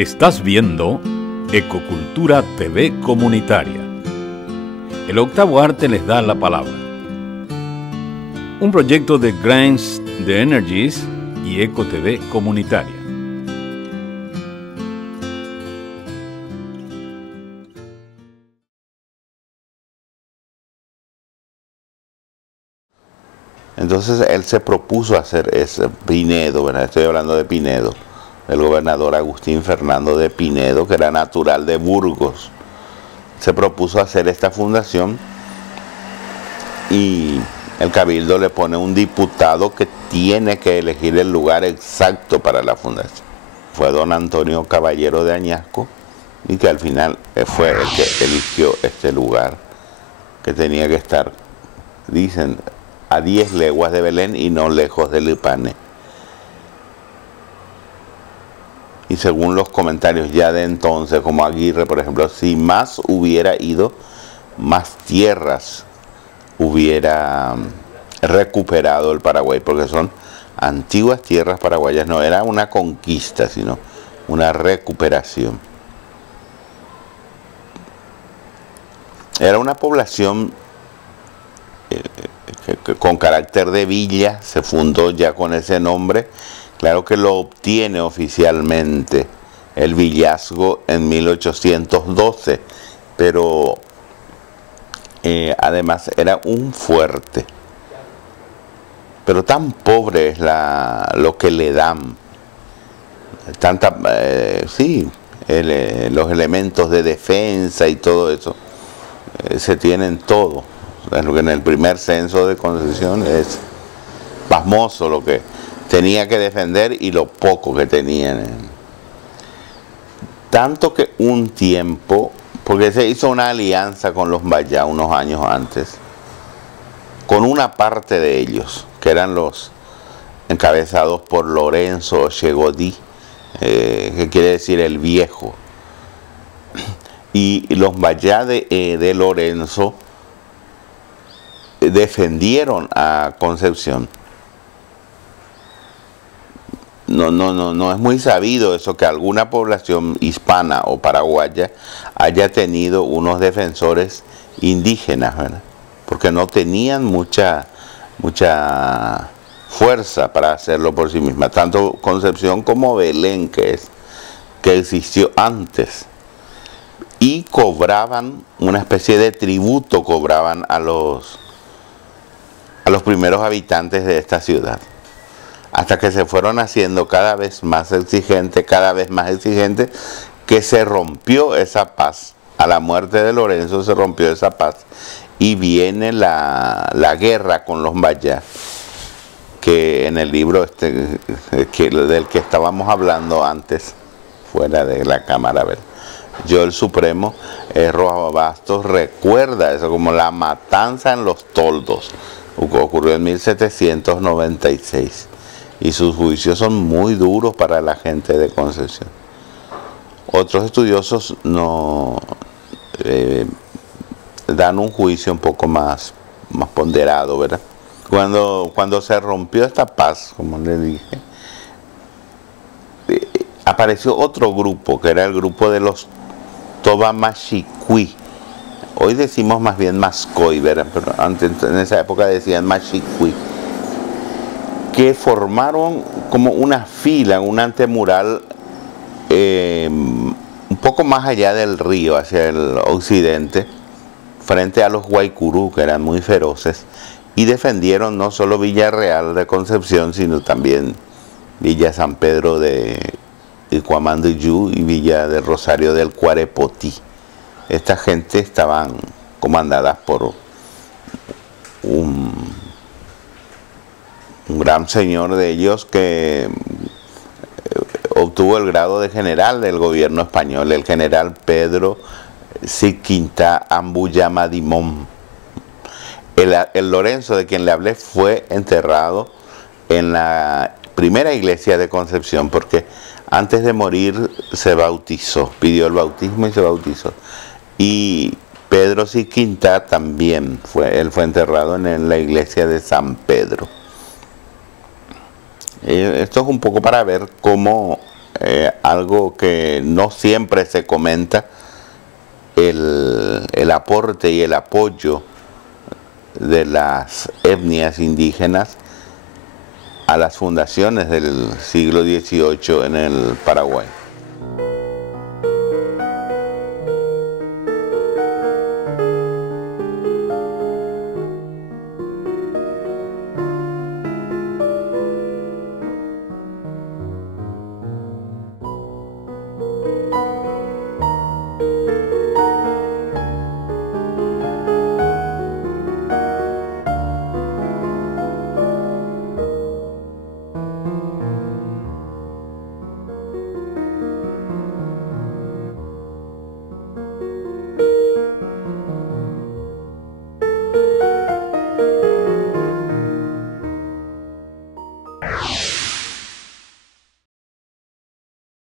Estás viendo Ecocultura TV Comunitaria. El Octavo Arte les da la palabra. Un proyecto de Grains de Energies y Eco TV Comunitaria. Entonces él se propuso hacer ese Pinedo, ¿verdad? Estoy hablando de Pinedo, del gobernador Agustín Fernando de Pinedo, que era natural de Burgos. Se propuso hacer esta fundación y el cabildo le pone un diputado que tiene que elegir el lugar exacto para la fundación. Fue don Antonio Caballero de Añasco y que al final fue el que eligió este lugar, que tenía que estar, dicen, a 10 leguas de Belén y no lejos de Lipane. Y según los comentarios ya de entonces, como Aguirre, por ejemplo, si más hubiera ido, más tierras hubiera recuperado el Paraguay, porque son antiguas tierras paraguayas, no era una conquista, sino una recuperación. Era una población con carácter de villa, se fundó ya con ese nombre. Claro que lo obtiene oficialmente el villazgo en 1812, pero además era un fuerte. Pero tan pobre es lo que le dan. Los elementos de defensa y todo eso, se tienen todo. Lo que en el primer censo de Concepción es pasmoso lo que tenía que defender y lo poco que tenían. Tanto que un tiempo, porque se hizo una alianza con los Mbayá unos años antes, con una parte de ellos, que eran los encabezados por Lorenzo Chegodí, que quiere decir el viejo. Y los Mbayá de Lorenzo defendieron a Concepción. No es muy sabido eso, que alguna población hispana o paraguaya haya tenido unos defensores indígenas, ¿verdad? Porque no tenían mucha fuerza para hacerlo por sí misma. Tanto Concepción como Belén, que existió antes. Y cobraban una especie de tributo, cobraban a los primeros habitantes de esta ciudad, hasta que se fueron haciendo cada vez más exigentes, que se rompió esa paz. A la muerte de Lorenzo se rompió esa paz y viene la guerra con los Mbayá, que en el libro del que estábamos hablando antes, fuera de la cámara, ¿verdad? Yo el Supremo, Rojas Bastos, recuerda eso como la matanza en los toldos, que ocurrió en 1796, y sus juicios son muy duros para la gente de Concepción. Otros estudiosos dan un juicio un poco más ponderado, ¿verdad? Cuando se rompió esta paz, como le dije, apareció otro grupo, que era el grupo de los Toba-Machicuí. Hoy decimos más bien Mascoy, ¿verdad? Pero antes, en esa época decían Machicuí, que formaron como una fila, un antemural un poco más allá del río, hacia el occidente, frente a los Guaycurú, que eran muy feroces, y defendieron no solo Villa Real de Concepción, sino también Villa San Pedro de Cuamandiyú y Villa del Rosario del Cuarepotí. Esta gente estaban comandadas por un gran señor de ellos que obtuvo el grado de general del gobierno español, el general Pedro Siquinta Ambuyamadimón. El Lorenzo de quien le hablé fue enterrado en la primera iglesia de Concepción, porque antes de morir se bautizó, pidió el bautismo y se bautizó. Y Pedro Siquinta también él fue enterrado en la iglesia de San Pedro. Esto es un poco para ver cómo algo que no siempre se comenta, el aporte y el apoyo de las etnias indígenas a las fundaciones del siglo XVIII en el Paraguay.